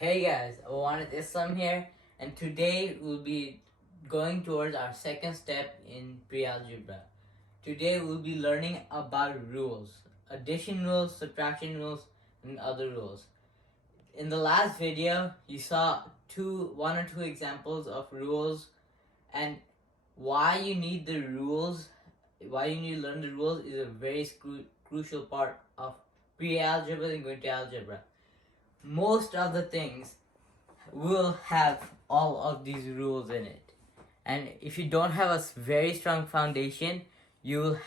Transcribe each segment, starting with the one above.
Hey guys, Ahwanit Islam here, and today we'll be going towards our second step in pre-algebra. Today we'll be learning about rules, addition rules, subtraction rules, and other rules. In the last video, you saw one or two examples of rules and why you need the rules, why you need to learn the rules is a very crucial part of pre-algebra and going to algebra. Most of the things will have all of these rules in it, and if you don't have a very strong foundation, you'll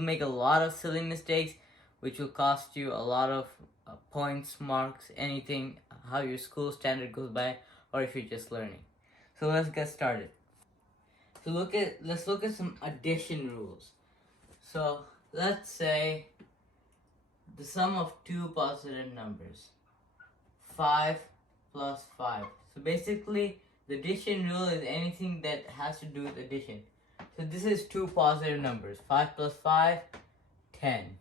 make a lot of silly mistakes which will cost you a lot of points, marks, anything, how your school standard goes by, or if you're just learning. So let's get started. Let's look at some addition rules. So let's say the sum of two positive numbers, 5 plus 5. So basically, the addition rule is anything that has to do with addition. So this is two positive numbers, 5 plus 5, 10.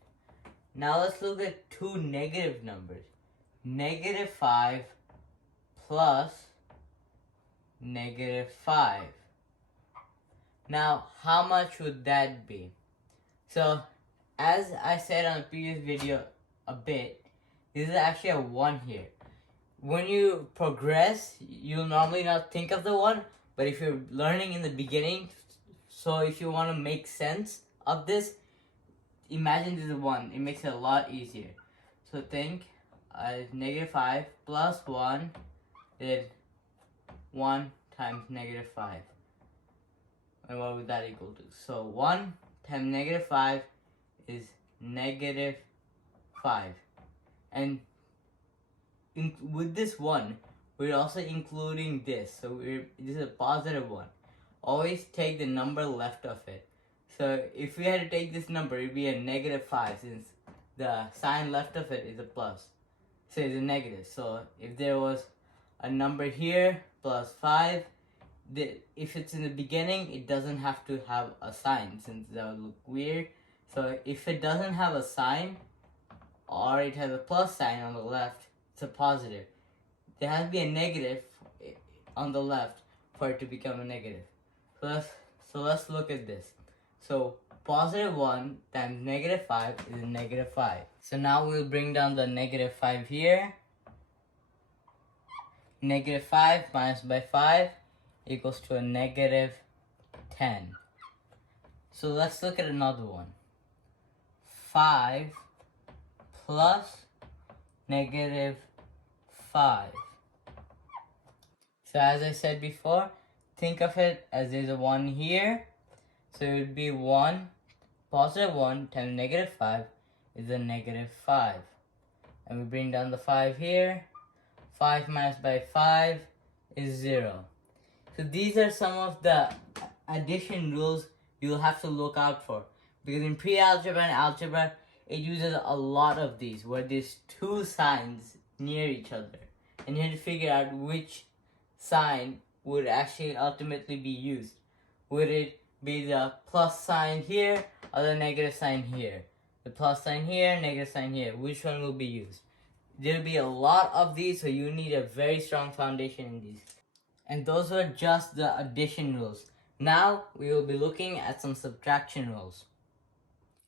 Now let's look at two negative numbers, negative 5 plus negative 5. Now, how much would that be? So, as I said on the previous video a bit, this is actually a 1 here. When you progress, you'll normally not think of the 1, but if you're learning in the beginning, so if you want to make sense of this, imagine this is 1. It makes it a lot easier. So think negative 5 plus 1 is 1 times negative 5. And what would that equal to? So 1 times negative 5 is negative 5. And with this 1, we're also including this. So this is a positive 1. Always take the number left of it. So if we had to take this number, it would be a negative 5, since the sign left of it is a plus. So it's a negative. So if there was a number here, plus 5, if it's in the beginning, it doesn't have to have a sign, since that would look weird. So if it doesn't have a sign, or it has a plus sign on the left, it's a positive. There has to be a negative on the left for it to become a negative. So let's look at this. So positive 1 times negative 5 is a negative 5. So now we'll bring down the negative 5 here. Negative 5 minus by 5 equals to a negative 10. So let's look at another one. 5 plus negative 5. So as I said before, think of it as there's a 1 here. So it would be 1, positive 1 times negative 5 is a negative 5. And we bring down the 5 here. 5 minus by 5 is 0. So these are some of the addition rules you'll have to look out for. Because in pre-algebra and algebra, it uses a lot of these, where there's two signs near each other. And you have to figure out which sign would actually ultimately be used. Would it be the plus sign here or the negative sign here? The plus sign here, negative sign here. Which one will be used? There'll be a lot of these, so you need a very strong foundation in these. And those were just the addition rules. Now we will be looking at some subtraction rules.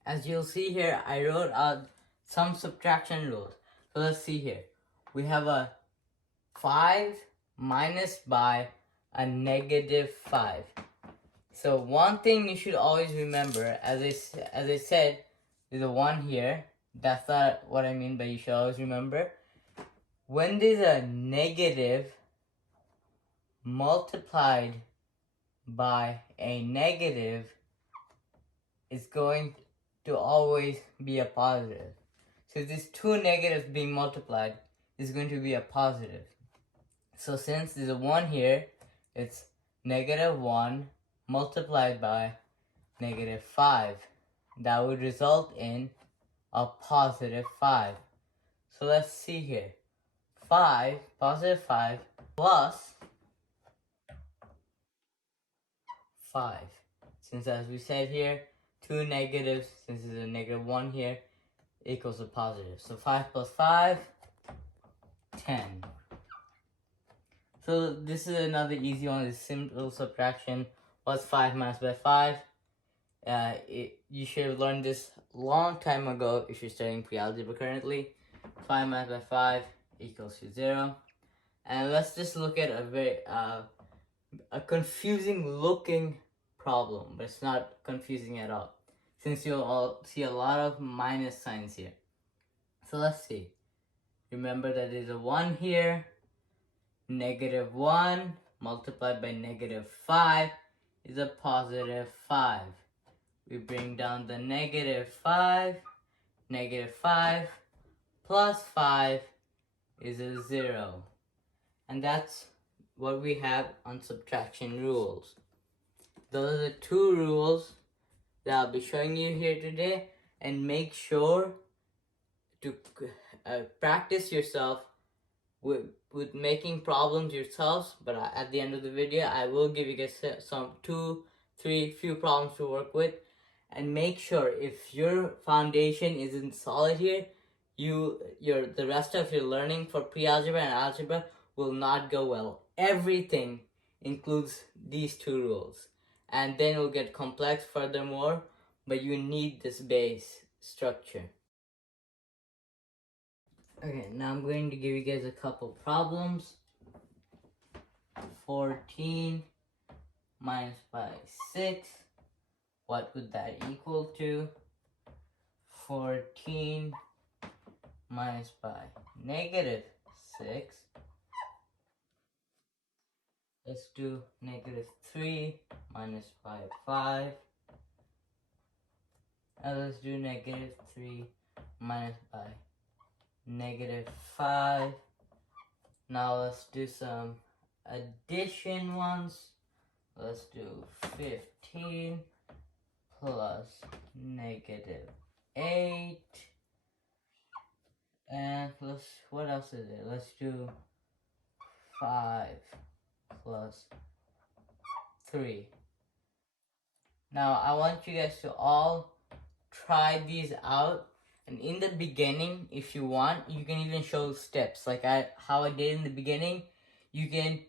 As you'll see here, I wrote out some subtraction rules. So let's see here. We have a 5 minus by a negative 5. So one thing you should always remember, as I said, there's a 1 here. That's not what I mean, but you should always remember. When there's a negative multiplied by a negative, it's going to always be a positive. So if there's two negatives being multiplied, it's going to be a positive. So since there's a 1 here, it's negative 1 multiplied by negative 5. That would result in a positive 5. So let's see here. 5, positive 5, plus 5. Since as we said here, two negatives, since there's a negative 1 here, equals a positive. So 5 plus 5, 10. So this is another easy one. This simple subtraction. What's 5 minus by 5? You should have learned this long time ago if you're studying pre-algebra currently. 5 minus by 5 equals to 0. And let's just look at a very a confusing looking problem, but it's not confusing at all, since you'll all see a lot of minus signs here. So let's see. Remember that there's a 1 here. Negative 1 multiplied by negative 5 is a positive 5. We bring down the negative 5. Negative 5 plus 5 is a 0. And that's what we have on subtraction rules. Those are the 2 rules that I'll be showing you here today, and make sure to practice yourself with making problems yourselves. But at the end of the video, I will give you guys some 2, 3 few problems to work with, and make sure if your foundation isn't solid here, the rest of your learning for pre-algebra and algebra will not go well. Everything includes these 2 rules, and then it will get complex furthermore, but you need this base structure. Okay, now I'm going to give you guys a couple problems. 14 minus by 6, what would that equal to? 14 minus by negative 6. Let's do negative 3 minus by 5. And let's do negative 3 minus by negative 5. Now let's do some addition ones. Let's do 15 plus negative 8. And what else is it? Let's do 5 plus 3. Now I want you guys to all try these out, and in the beginning, if you want, you can even show steps like how I did in the beginning. You can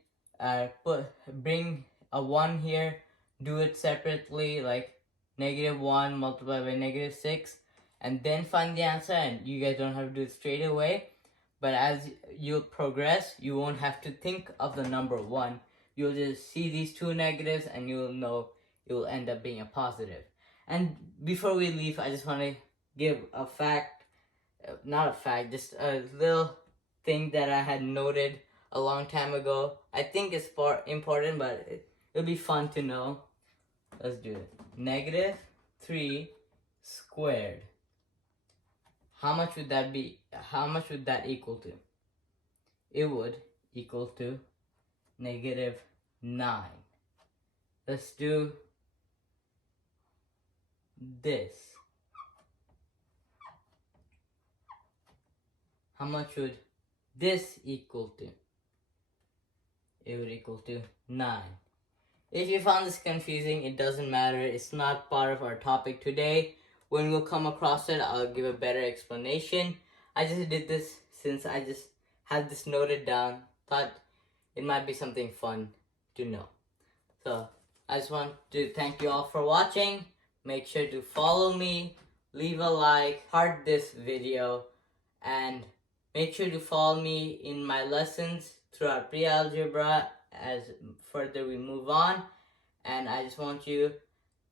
bring a 1 here, do it separately, like negative 1 multiplied by negative 6, and then find the answer, and you guys don't have to do it straight away. But as you'll progress, you won't have to think of the number 1. You'll just see these 2 negatives and you'll know it will end up being a positive. And before we leave, I just want to give a fact, just a little thing that I had noted a long time ago. I think it's important, but it'll be fun to know. Let's do it. Negative 3 squared. How much would that be? How much would that equal to? It would equal to negative 9. Let's do this. How much would this equal to? It would equal to 9. If you found this confusing, it doesn't matter. It's not part of our topic today. When we'll come across it, I'll give a better explanation. I just did this since I just had this noted down. Thought it might be something fun to know. So I just want to thank you all for watching. Make sure to follow me, leave a like, heart this video, and make sure to follow me in my lessons throughout pre-algebra as further we move on. And I just want you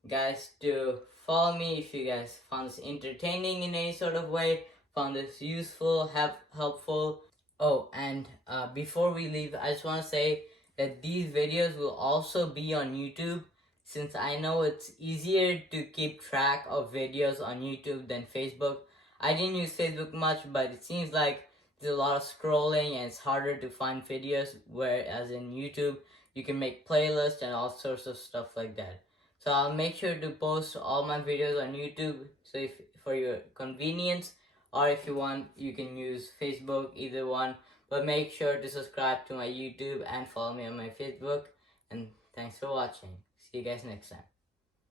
guys to follow me if you guys found this entertaining in any sort of way, found this useful, helpful. Oh, and before we leave, I just want to say that these videos will also be on YouTube, since I know it's easier to keep track of videos on YouTube than Facebook. I didn't use Facebook much, but it seems like there's a lot of scrolling and it's harder to find videos, whereas in YouTube, you can make playlists and all sorts of stuff like that. So I'll make sure to post all my videos on YouTube, so if for your convenience, or if you want, you can use Facebook, either one. But make sure to subscribe to my YouTube and follow me on my Facebook. And thanks for watching. See you guys next time.